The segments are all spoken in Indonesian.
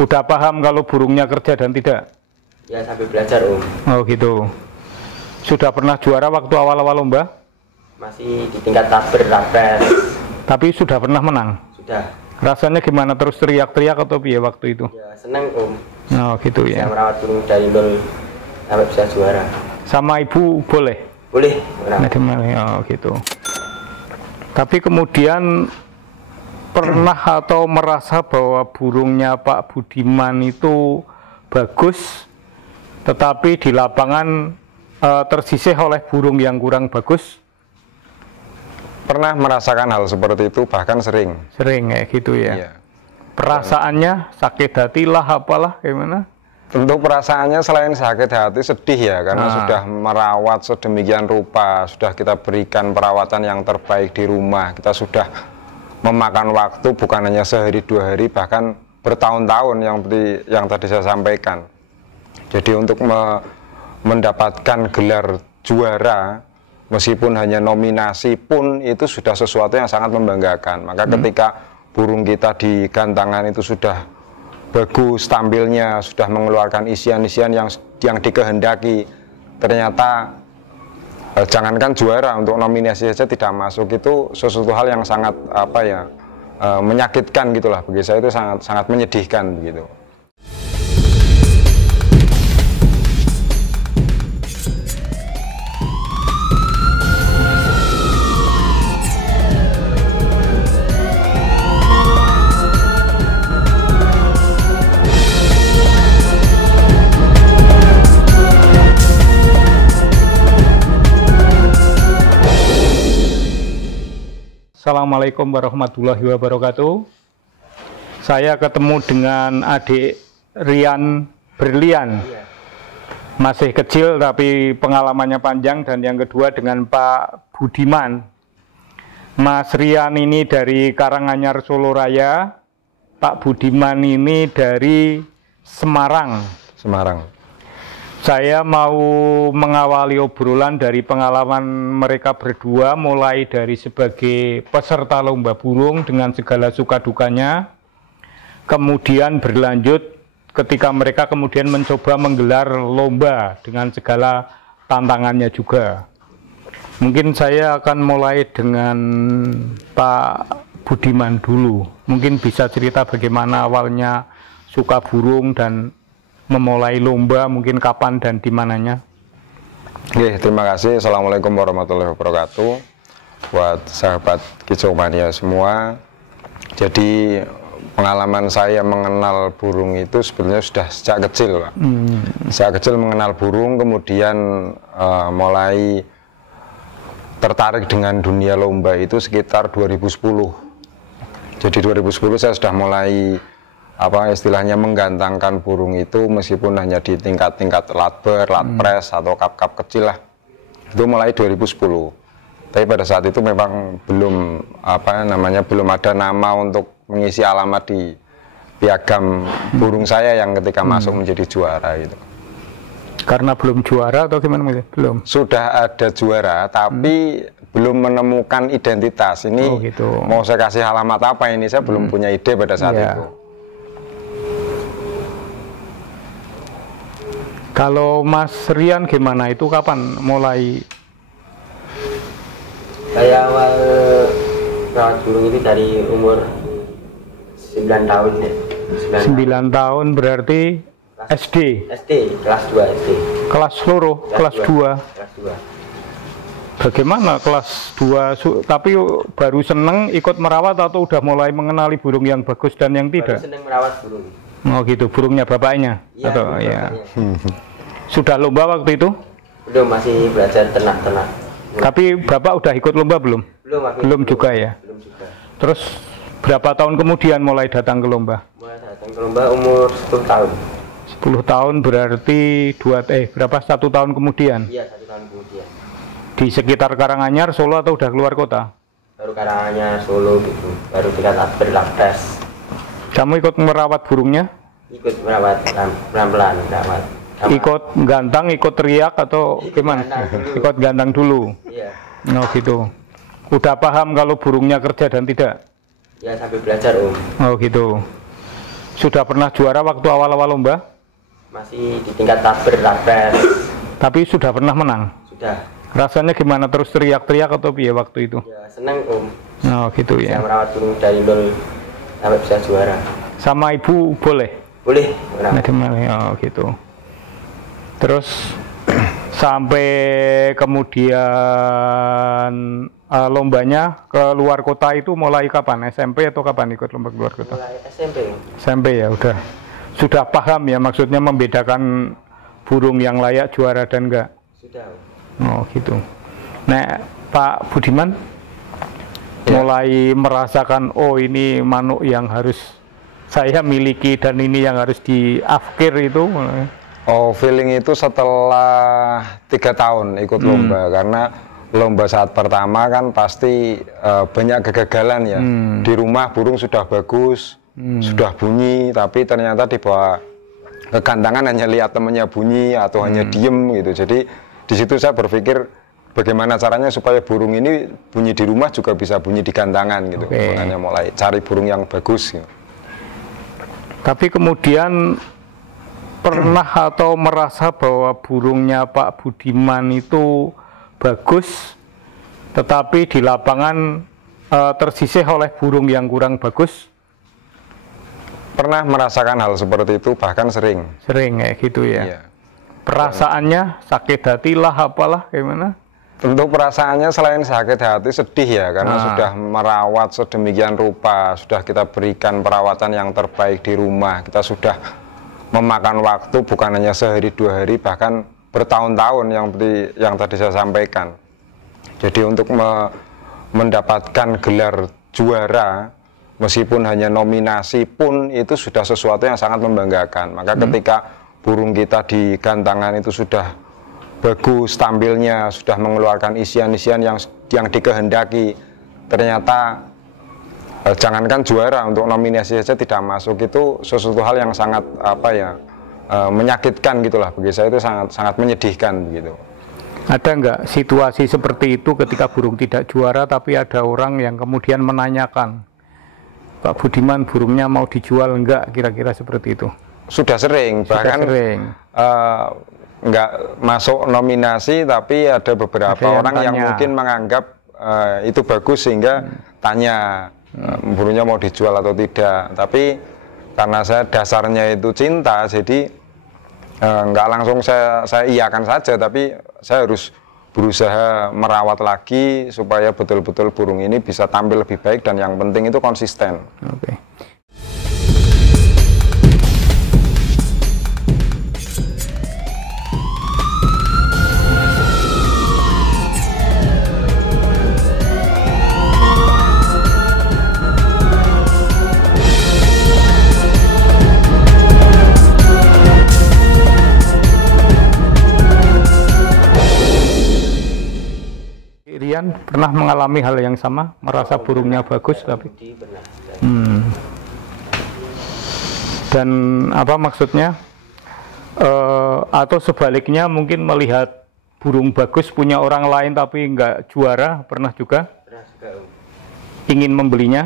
Udah paham kalau burungnya kerja dan tidak? Ya sampai belajar Om. Oh gitu. Sudah pernah juara waktu awal-awal lomba? Masih di tingkat tabur, rapel. Tapi sudah pernah menang? Sudah. Rasanya gimana, terus teriak-teriak atau piye waktu itu? Ya senang Om. Oh gitu Bisa ya. merawat burung dari nol sampai bisa juara. Sama ibu boleh? Boleh merawat. Oh gitu. Tapi kemudian pernah atau merasa bahwa burungnya Pak Budiman itu bagus, tetapi di lapangan tersisih oleh burung yang kurang bagus? Pernah merasakan hal seperti itu, bahkan sering. Sering kayak gitu ya. Iya. Perasaannya sakit hati lah, apalah, gimana? Tentu perasaannya selain sakit hati, sedih ya, karena sudah merawat sedemikian rupa, sudah kita berikan perawatan yang terbaik di rumah, kita sudah memakan waktu bukan hanya sehari dua hari, bahkan bertahun-tahun yang tadi saya sampaikan. Jadi untuk mendapatkan gelar juara, meskipun hanya nominasi pun itu sudah sesuatu yang sangat membanggakan. Maka ketika burung kita di gantangan itu sudah bagus tampilnya, sudah mengeluarkan isian-isian yang dikehendaki, ternyata jangankan juara, untuk nominasi saja tidak masuk, itu sesuatu hal yang sangat menyakitkan gitulah, bagi saya itu sangat menyedihkan begitu. Assalamualaikum warahmatullahi wabarakatuh. Saya ketemu dengan adik Rian Berlian. Masih kecil tapi pengalamannya panjang. Dan yang kedua dengan Pak Budiman. Mas Rian ini dari Karanganyar Solo Raya. Pak Budiman ini dari Semarang. Saya mau mengawali obrolan dari pengalaman mereka berdua, mulai dari sebagai peserta lomba burung dengan segala suka dukanya, kemudian berlanjut ketika mereka kemudian mencoba menggelar lomba dengan segala tantangannya juga. Mungkin saya akan mulai dengan Pak Budiman dulu. Mungkin bisa cerita bagaimana awalnya suka burung dan memulai lomba, mungkin kapan dan di mananya. Oke, terima kasih. Assalamualaikum warahmatullahi wabarakatuh. Buat sahabat Kicau Mania semua. Jadi pengalaman saya mengenal burung itu sebenarnya sudah sejak kecil, Pak. Sejak kecil mengenal burung, kemudian mulai tertarik dengan dunia lomba itu sekitar 2010. Jadi 2010 saya sudah mulai istilahnya menggantangkan burung itu, meskipun hanya di tingkat latber, latpres atau kap-kap kecil lah. Itu mulai 2010. Tapi pada saat itu memang belum belum ada nama untuk mengisi alamat di piagam burung saya yang ketika masuk menjadi juara itu. Karena belum juara atau gimana? Belum. Sudah ada juara tapi belum menemukan identitas. Ini gitu. Mau saya kasih alamat apa ini, saya belum punya ide pada saat itu. Kalau Mas Rian gimana? Itu kapan mulai? Saya awal merawat burung itu dari umur 9 tahun ya. 9 tahun berarti SD? Kelas 2 SD. Kelas seluruh? Kelas 2? Kelas 2. Bagaimana kelas 2? Tapi baru seneng ikut merawat atau udah mulai mengenali burung yang bagus dan yang tidak? Baru seneng merawat burung. Oh gitu, burungnya bapaknya? Iya, atau ya. Sudah lomba waktu itu? Belum, masih belajar ternak-ternak. Tapi bapak udah ikut lomba belum? Belum juga ya? Belum juga. Terus berapa tahun kemudian mulai datang ke lomba? Mulai datang ke lomba umur 10 tahun. 10 tahun berarti 1 tahun kemudian? Iya, 1 tahun kemudian. Di sekitar Karanganyar, Solo atau udah keluar kota? Baru Karanganyar, Solo gitu. Baru tingkat berlapres. Kamu ikut merawat burungnya? Ikut merawat pelan-pelan, merawat. Ikut gantang, ikut teriak atau gimana? Ikut gantang dulu. Iya. Oh gitu. Udah paham kalau burungnya kerja dan tidak? Ya sampai belajar Om. Oh gitu. Sudah pernah juara waktu awal-awal lomba? Masih di tingkat tabel. Tapi sudah pernah menang? Sudah. Rasanya gimana, terus teriak-teriak atau piye waktu itu? Ya seneng Om. Oh gitu Bisa ya. merawat burung dari nol sampai bisa juara. Sama ibu boleh? Boleh. Oh gitu. Terus sampai kemudian lombanya ke luar kota itu mulai kapan? SMP atau kapan ikut lomba keluar kota? Mulai SMP. SMP ya udah. Sudah paham ya maksudnya membedakan burung yang layak juara dan enggak? Sudah. Oh gitu. Nah Pak Budiman mulai merasakan, oh ini manuk yang harus saya miliki dan ini yang harus diafkir itu. Oh, feeling itu setelah 3 tahun ikut lomba, karena lomba saat pertama kan pasti banyak kegagalan ya. Di rumah burung sudah bagus, sudah bunyi, tapi ternyata dibawa ke kandangan hanya lihat temennya bunyi atau hanya diem gitu. Jadi di situ saya berpikir bagaimana caranya supaya burung ini bunyi di rumah juga bisa bunyi di kandangan gitu. Makanya mulai cari burung yang bagus gitu. Tapi kemudian pernah atau merasa bahwa burungnya Pak Budiman itu bagus, tetapi di lapangan tersisih oleh burung yang kurang bagus? Pernah merasakan hal seperti itu, bahkan sering. Sering kayak gitu ya? Iya. Perasaannya sakit hati lah, apalah, gimana? Tentu perasaannya selain sakit hati, sedih ya, karena sudah merawat sedemikian rupa, sudah kita berikan perawatan yang terbaik di rumah, kita sudah memakan waktu bukan hanya sehari 2 hari, bahkan bertahun-tahun yang tadi saya sampaikan. Jadi untuk mendapatkan gelar juara, meskipun hanya nominasi pun itu sudah sesuatu yang sangat membanggakan. Maka ketika burung kita di gantangan itu sudah bagus tampilnya, sudah mengeluarkan isian-isian yang dikehendaki, ternyata jangankan juara, untuk nominasi saja tidak masuk, itu sesuatu hal yang sangat menyakitkan gitulah, bagi saya itu sangat menyedihkan gitu. Ada nggak situasi seperti itu ketika burung tidak juara tapi ada orang yang kemudian menanyakan, Pak Budiman burungnya mau dijual enggak, kira-kira seperti itu? Sudah sering, bahkan nggak masuk nominasi tapi ada beberapa orang yang mungkin menganggap itu bagus sehingga tanya burungnya mau dijual atau tidak. Tapi karena saya dasarnya itu cinta, jadi nggak langsung saya iyakan saja, tapi saya harus berusaha merawat lagi supaya betul-betul burung ini bisa tampil lebih baik, dan yang penting itu konsisten. Oke. Rian pernah mengalami hal yang sama, merasa burungnya bagus tapi dan apa maksudnya atau sebaliknya mungkin melihat burung bagus punya orang lain tapi nggak juara, pernah juga? Pernah juga Om. Ingin membelinya?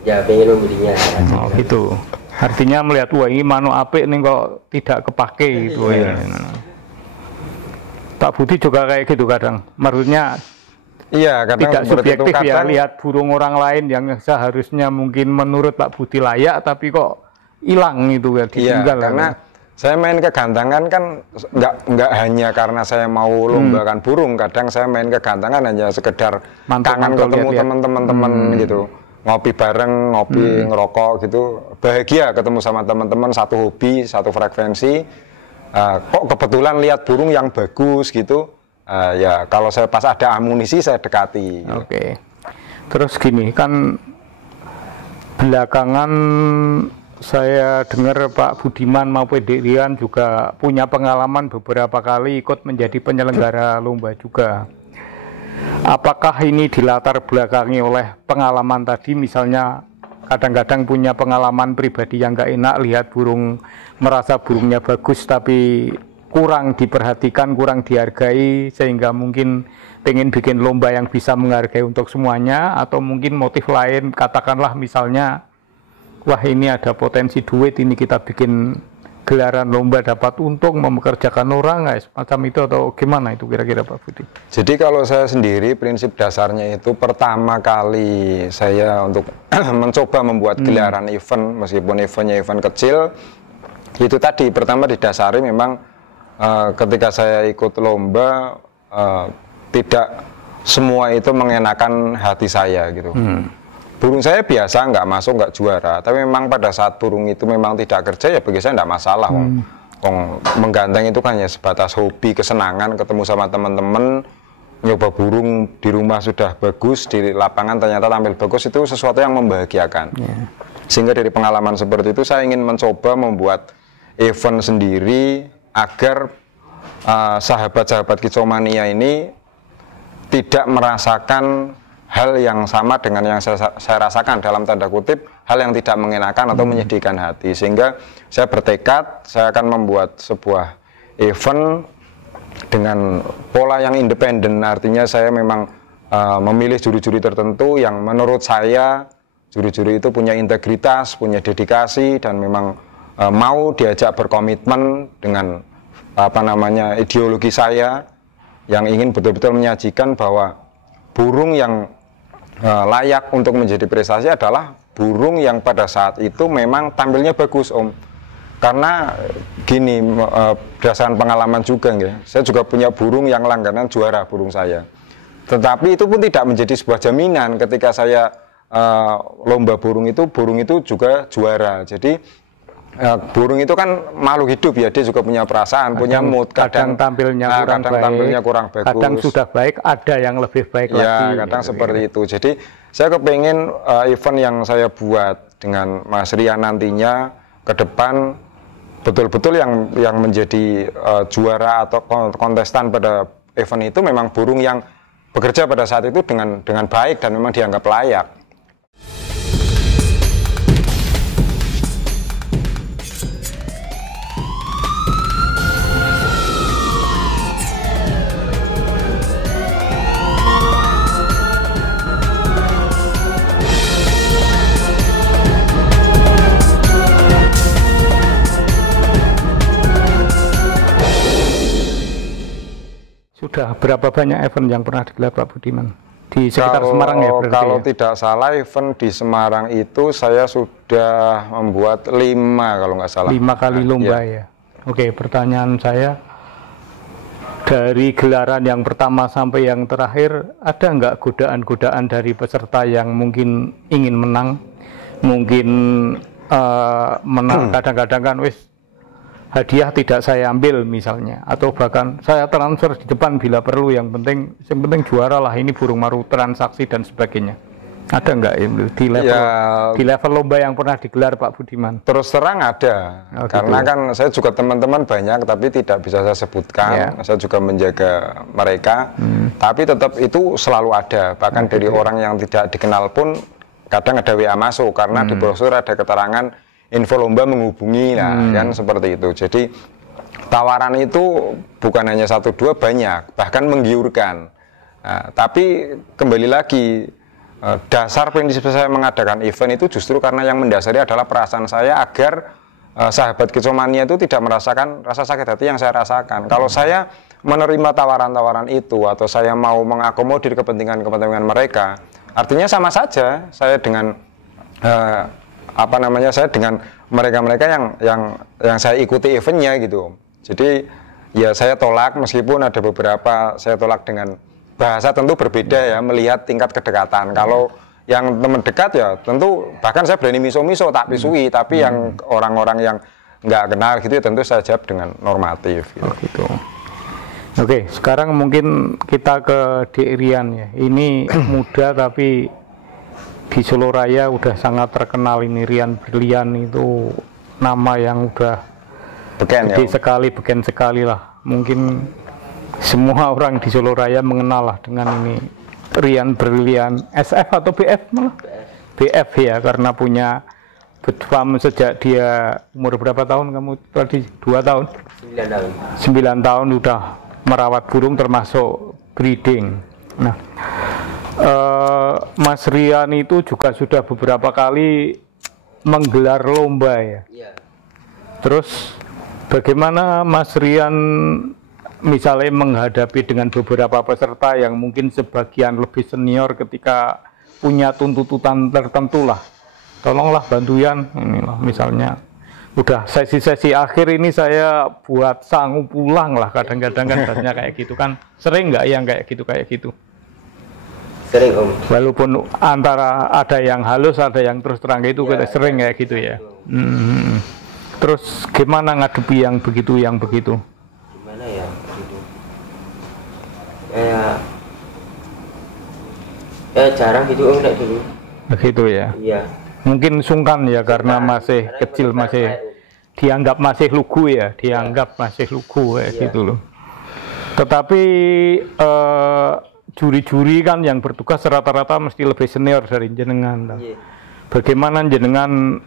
Ya pengen membelinya. Oh gitu, artinya melihat wah ini manuk apik nih kok tidak kepake gitu ya. Pak Budi juga kayak gitu kadang, maksudnya iya, kadang tidak subjektif itu, ya, lihat burung orang lain yang seharusnya mungkin menurut Pak Budi layak tapi kok hilang itu ya, ditinggal. Iya, karena saya main ke gantangan kan nggak hanya karena saya mau lombakan burung, kadang saya main ke gantangan hanya sekedar kangen ketemu teman-teman gitu, ngopi bareng, ngopi ngerokok gitu, bahagia ketemu sama teman-teman, satu hobi, satu frekuensi. Kok kebetulan lihat burung yang bagus gitu. Ya kalau saya pas ada amunisi saya dekati. Oke. Terus gini kan, belakangan saya dengar Pak Budiman maupun Dek Rian juga punya pengalaman beberapa kali ikut menjadi penyelenggara lomba juga. Apakah ini dilatar belakangi oleh pengalaman tadi, misalnya kadang-kadang punya pengalaman pribadi yang nggak enak, lihat burung, merasa burungnya bagus tapi kurang diperhatikan, kurang dihargai, sehingga mungkin pengen bikin lomba yang bisa menghargai untuk semuanya, atau mungkin motif lain, katakanlah misalnya wah ini ada potensi duit, ini kita bikin gelaran lomba dapat untung, mempekerjakan orang, semacam itu, atau gimana itu kira-kira Pak Budi? Jadi kalau saya sendiri prinsip dasarnya itu pertama kali saya untuk mencoba membuat gelaran event, meskipun eventnya event kecil, itu tadi pertama didasari memang ketika saya ikut lomba tidak semua itu mengenakan hati saya gitu. Burung saya biasa, nggak masuk, nggak juara. Tapi memang pada saat burung itu memang tidak kerja, ya bagi saya nggak masalah. Mengganteng itu kan ya sebatas hobi, kesenangan, ketemu sama teman-teman, nyoba burung di rumah sudah bagus, di lapangan ternyata tampil bagus, itu sesuatu yang membahagiakan. Sehingga dari pengalaman seperti itu, saya ingin mencoba membuat event sendiri agar sahabat-sahabat Kicau Mania ini tidak merasakan hal yang sama dengan yang saya rasakan, dalam tanda kutip hal yang tidak mengenakan atau menyedihkan hati. Sehingga saya bertekad saya akan membuat sebuah event dengan pola yang independen. Artinya saya memang memilih juri-juri tertentu yang menurut saya juri-juri itu punya integritas, punya dedikasi, dan memang mau diajak berkomitmen dengan ideologi saya yang ingin betul-betul menyajikan bahwa burung yang layak untuk menjadi prestasi adalah burung yang pada saat itu memang tampilnya bagus, Om. Karena gini, berdasarkan pengalaman juga, saya juga punya burung yang langganan juara burung saya. Tetapi itu pun tidak menjadi sebuah jaminan ketika saya lomba burung itu juga juara. Jadi burung itu kan makhluk hidup ya, dia juga punya perasaan, punya mood. Kadang tampilnya kurang bagus, kadang sudah baik, ada yang lebih baik lagi. Kadang seperti itu. Jadi saya kepengen event yang saya buat dengan Mas Rian nantinya ke depan betul-betul yang menjadi juara atau kontestan pada event itu memang burung yang bekerja pada saat itu dengan baik dan memang dianggap layak. Sudah berapa banyak event yang pernah digelar Pak Budiman di sekitar Semarang ya? Kalau tidak salah event di Semarang itu saya sudah membuat 5 kalau nggak salah. 5 kali lomba ya. Oke, pertanyaan saya, dari gelaran yang pertama sampai yang terakhir, ada nggak godaan-godaan dari peserta yang mungkin ingin menang, mungkin menang kadang-kadang kan hadiah tidak saya ambil misalnya, atau bahkan saya transfer di depan bila perlu, yang penting juara lah, ini burung maru transaksi dan sebagainya. Ada nggak di level lomba yang pernah digelar Pak Budiman? Terus terang ada, karena kan saya juga teman-teman banyak tapi tidak bisa saya sebutkan, saya juga menjaga mereka, tapi tetap itu selalu ada, bahkan dari orang yang tidak dikenal pun kadang ada WA masuk, karena di brosur ada keterangan info lomba menghubungi, kan seperti itu. Jadi tawaran itu bukan hanya 1-2, banyak, bahkan menggiurkan. Tapi kembali lagi, dasar prinsip saya mengadakan event itu justru karena yang mendasari adalah perasaan saya agar sahabat Kicau Mania itu tidak merasakan rasa sakit hati yang saya rasakan. Kalau saya menerima tawaran-tawaran itu atau saya mau mengakomodir kepentingan mereka, artinya sama saja saya dengan saya dengan mereka-mereka yang saya ikuti eventnya gitu. Jadi ya saya tolak, meskipun ada beberapa saya tolak dengan bahasa tentu berbeda ya, melihat tingkat kedekatan. Kalau yang teman dekat ya tentu bahkan saya berani miso-miso tak pisui, tapi yang orang-orang yang nggak kenal gitu ya tentu saya jawab dengan normatif gitu. Oke, sekarang mungkin kita ke Dik Rian ya. Ini muda tapi di Solo Raya udah sangat terkenal ini. Rian Brilian itu nama yang udah gede sekali, beken sekali lah. Mungkin semua orang di Solo Raya mengenal lah dengan ini Rian Brilian. SF atau BF malah? BF ya, karena punya bird farm sejak dia umur berapa tahun kamu tadi? 2 tahun? 9 tahun. 9 tahun udah merawat burung termasuk breeding. Nah, Mas Rian itu juga sudah beberapa kali menggelar lomba ya. Iya. Terus bagaimana Mas Rian misalnya menghadapi dengan beberapa peserta yang mungkin sebagian lebih senior ketika punya tuntutan tertentu lah, tolonglah bantuan inilah misalnya udah sesi-sesi akhir ini saya buat sangu pulang lah, kadang-kadang kan rasanya kayak gitu kan, sering nggak yang kayak gitu Sering Om. walaupun antara ada yang halus ada yang terus terang itu Ya, kita sering kayak gitu ya. Terus gimana ngadepi yang begitu Gimana ya gitu. Kayak jarang gitu Om kayak dulu. begitu ya. Iya. Mungkin sungkan ya karena masih Karena kecil, peserta masih saya, dianggap masih lugu ya, dianggap masih lugu ya Iya. gitu loh. Tetapi juri-juri kan yang bertugas rata-rata mesti lebih senior dari jenengan. Iya. Bagaimana jenengan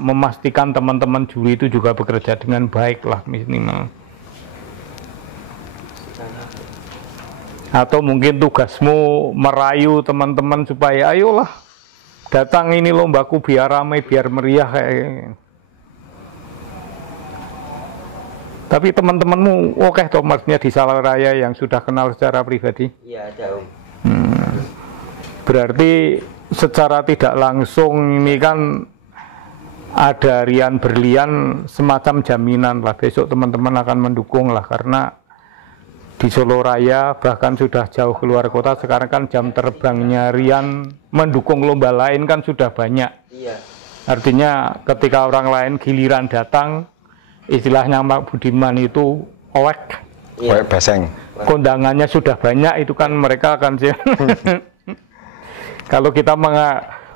memastikan teman-teman juri itu juga bekerja dengan baik lah minimal. Atau mungkin tugasmu merayu teman-teman supaya ayolah datang ini lombaku biar ramai, biar meriah kayak. Tapi teman-temanmu oke toh maksudnya di Salaraya yang sudah kenal secara pribadi? Iya ada Om. Berarti secara tidak langsung ini kan ada Rian berlian semacam jaminan lah besok teman-teman akan mendukung lah, karena di Solo Raya bahkan sudah jauh keluar kota sekarang kan jam terbangnya Rian mendukung lomba lain kan sudah banyak. Iya. Artinya ketika orang lain giliran datang, istilahnya Pak Budiman itu owek, Iya. Beseng. kondangannya sudah banyak, itu kan mereka akan kalau kita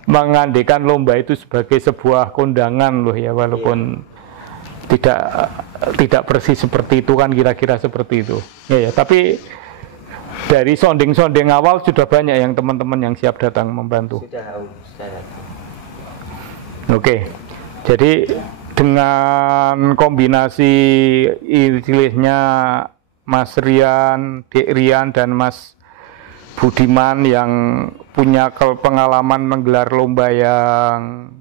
mengandekan lomba itu sebagai sebuah kondangan loh ya, walaupun tidak persis seperti itu kan, kira-kira seperti itu ya, tapi dari sonding-sonding awal sudah banyak yang teman-teman yang siap datang membantu. Sudah Om, sudah datang. Oke, jadi dengan kombinasi istilahnya Mas Rian, Dek Rian dan Mas Budiman yang punya pengalaman menggelar lomba yang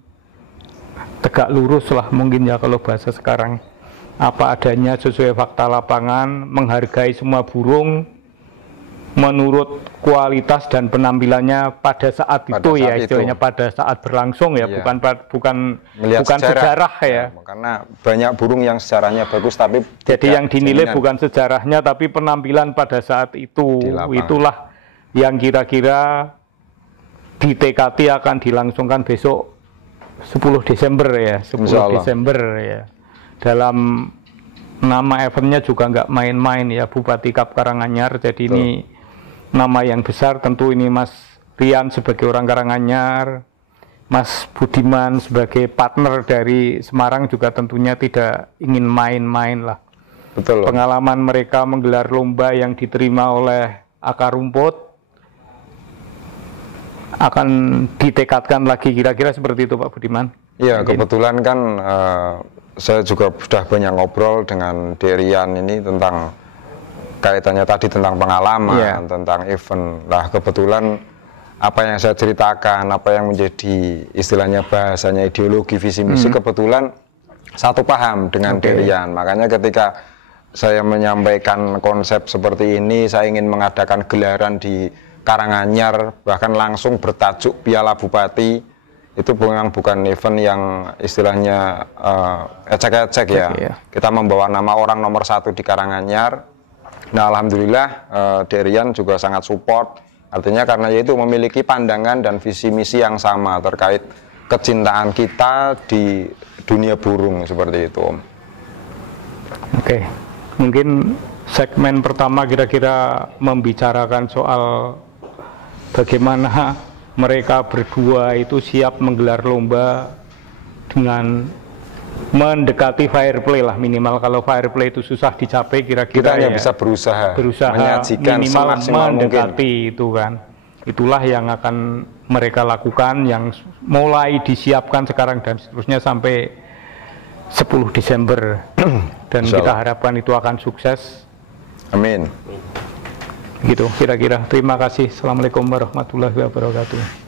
tegak lurus lah mungkin ya kalau bahasa sekarang, apa adanya sesuai fakta lapangan, menghargai semua burung menurut kualitas dan penampilannya pada saat itu ya, istilahnya pada saat berlangsung ya, Iya. bukan Melihat sejarah ya. Karena banyak burung yang sejarahnya bagus tapi Jadi tidak yang dinilai jaminan. bukan sejarahnya tapi penampilan pada saat itu. Di lapangan. Itulah yang kira-kira di TKT akan dilangsungkan besok 10 Desember ya, 10 Insya Allah. Desember ya. Dalam nama eventnya juga nggak main-main ya, Bupati Kap Karanganyar. Jadi ini nama yang besar, tentu ini Mas Rian sebagai orang Karanganyar, Mas Budiman sebagai partner dari Semarang juga tentunya tidak ingin main-main lah. Betul. Pengalaman mereka menggelar lomba yang diterima oleh akar rumput akan ditekatkan lagi, kira-kira seperti itu Pak Budiman. Iya, kebetulan kan saya juga sudah banyak ngobrol dengan Derian ini tentang kaitannya tadi tentang pengalaman, tentang event. Nah, kebetulan apa yang saya ceritakan, apa yang menjadi istilahnya bahasanya ideologi visi misi, kebetulan satu paham dengan Derian. Makanya ketika saya menyampaikan konsep seperti ini, saya ingin mengadakan gelaran di Karanganyar, bahkan langsung bertajuk Piala Bupati, itu memang bukan event yang istilahnya ecek-ecek ya. Kita membawa nama orang nomor 1 di Karanganyar. Nah, alhamdulillah Derian juga sangat support. Artinya karena yaitu memiliki pandangan dan visi misi yang sama terkait kecintaan kita di dunia burung seperti itu, Om. Oke, mungkin segmen pertama kira-kira membicarakan soal bagaimana mereka berdua itu siap menggelar lomba dengan mendekati fair play lah minimal. Kalau fair play itu susah dicapai, kira-kira kita hanya ya bisa berusaha minimal menyajikan semaksimal mendekati mungkin. itu kan. Itulah yang akan mereka lakukan, yang mulai disiapkan sekarang dan seterusnya sampai 10 Desember dan kita harapkan itu akan sukses. Amin. Gitu kira-kira. Terima kasih. Assalamualaikum warahmatullahi wabarakatuh.